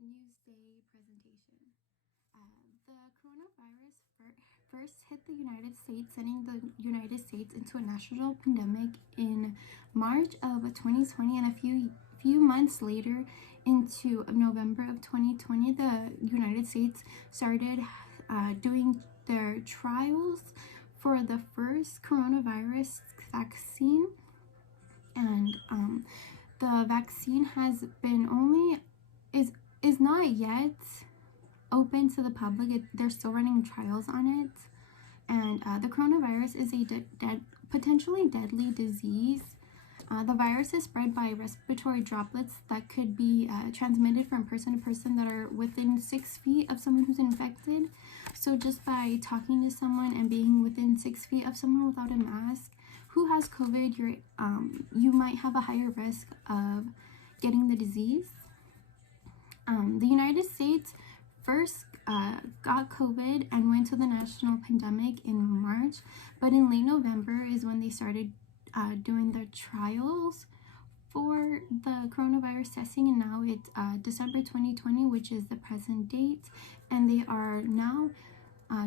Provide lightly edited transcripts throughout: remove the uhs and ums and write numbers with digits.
Newsdayyy presentation. The coronavirus first hit the United States, sending the United States into a national pandemic in March of 2020, and a few months later, into November of 2020, the United States started doing their trials for the first coronavirus vaccine, and the vaccine has been is not yet open to the public. They're still running trials on it, and the coronavirus is a potentially deadly disease. The virus is spread by respiratory droplets that could be transmitted from person to person that are within 6 feet of someone who's infected. So just by talking to someone and being within 6 feet of someone without a mask who has COVID, you might have a higher risk of getting the disease. The United States first got COVID and went to the national pandemic in March, but in late November is when they started doing their trials for the coronavirus testing, and now it's December 2020, which is the present date, and they are now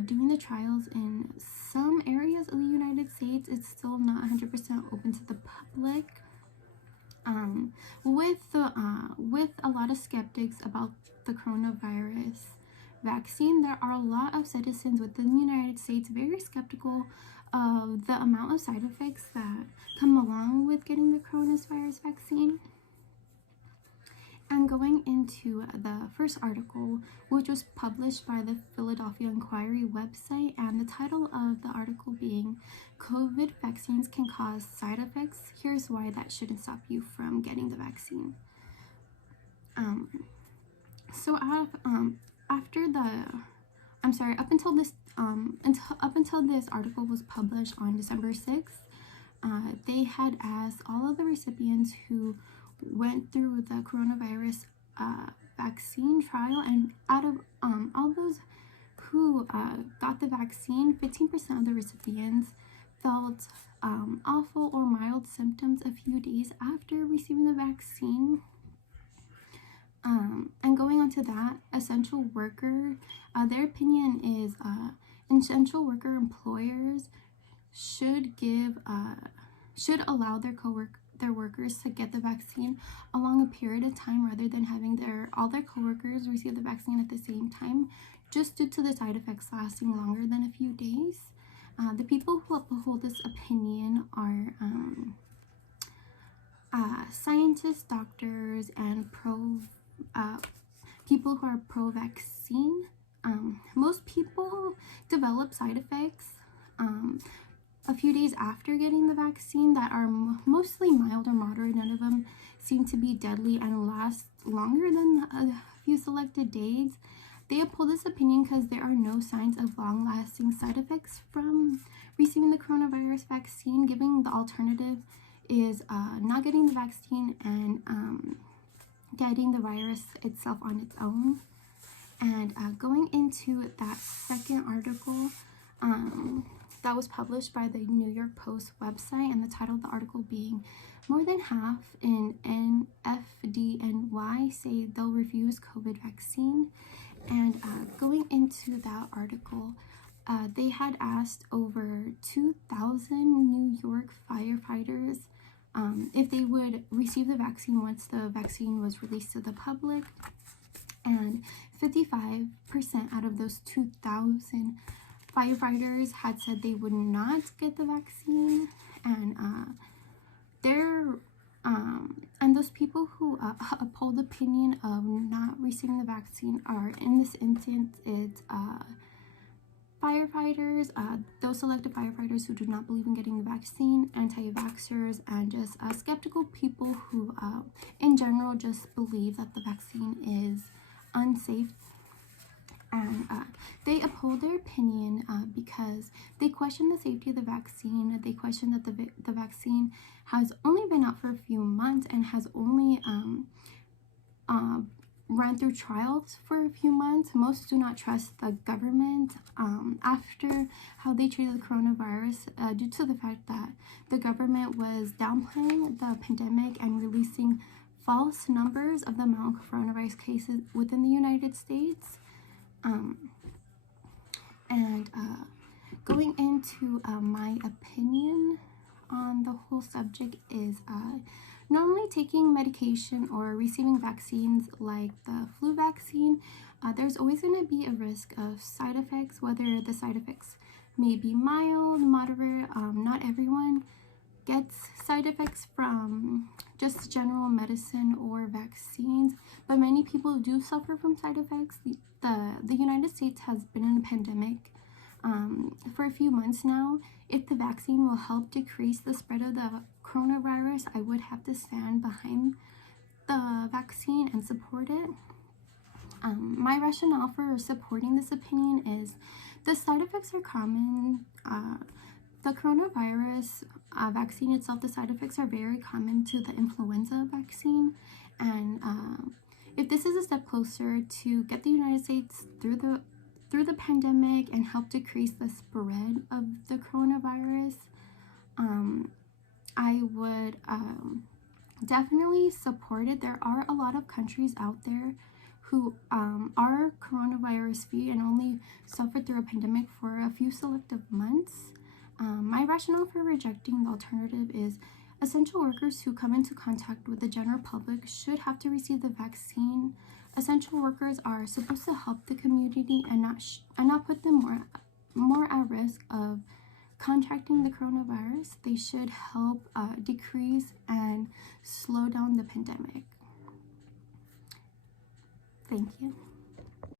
doing the trials in some areas of the United States. It's still not 100% open to the public. With a lot of skeptics about the coronavirus vaccine, there are a lot of citizens within the United States very skeptical of the amount of side effects that come along with getting the coronavirus vaccine. And going into the first article, which was published by the Philadelphia Inquiry website, and the title of the article being "COVID Vaccines Can Cause Side Effects. Here's Why That Shouldn't Stop You from Getting the Vaccine." Up until this article was published on December 6th, they had asked all of the recipients who went through the coronavirus vaccine trial, and out of all those who got the vaccine, 15% of the recipients felt awful or mild symptoms a few days after receiving the vaccine. And going on to that, essential worker, their opinion is essential worker employers should allow their workers to get the vaccine along a period of time, rather than having all their coworkers receive the vaccine at the same time, just due to the side effects lasting longer than a few days. The people who uphold this opinion are scientists, doctors, and people who are pro-vaccine. Most people develop side effects a few days after getting the vaccine that are mostly mild or moderate. None of them seem to be deadly and last longer than a few selected days. They uphold this opinion because there are no signs of long-lasting side effects from receiving the coronavirus vaccine. Giving the alternative is not getting the vaccine and getting the virus itself on its own. And going into that second article that was published by the New York Post website, and the title of the article being "More Than Half in FDNY Say They'll Refuse COVID Vaccine." And going into that article, they had asked over 2,000 New York firefighters if they would receive the vaccine once the vaccine was released to the public, and 55% out of those 2,000 firefighters had said they would not get the vaccine. And those people who uphold the opinion of not receiving the vaccine are, in this instance, it's firefighters, those selected firefighters who do not believe in getting the vaccine, anti-vaxxers, and just skeptical people who in general just believe that the vaccine is unsafe. And they uphold their opinion because they question the safety of the vaccine. They question that the vaccine has only been out for a few months and has only run through trials for a few months. Most do not trust the government after how they treated the coronavirus, due to the fact that the government was downplaying the pandemic and releasing false numbers of the amount of coronavirus cases within the United States. Going into my opinion on the whole subject is normally taking medication or receiving vaccines like the flu vaccine, there's always going to be a risk of side effects, whether the side effects may be mild, moderate. Not everyone gets side effects from just general medicine or vaccines, but many people do suffer from side effects. The United States has been in a pandemic for a few months now. If the vaccine will help decrease the spread of the coronavirus, I would have to stand behind the vaccine and support it. My rationale for supporting this opinion is the side effects are common. The coronavirus vaccine itself, the side effects are very common to the influenza vaccine, and if this is a step closer to get the United States through the pandemic and help decrease the spread of the coronavirus, I would definitely support it. There are a lot of countries out there who are coronavirus free and only suffered through a pandemic for a few selective months. My rationale for rejecting the alternative is essential workers who come into contact with the general public should have to receive the vaccine. Essential workers are supposed to help the community and not put them more at risk of contracting the coronavirus. They should help decrease and slow down the pandemic. Thank you.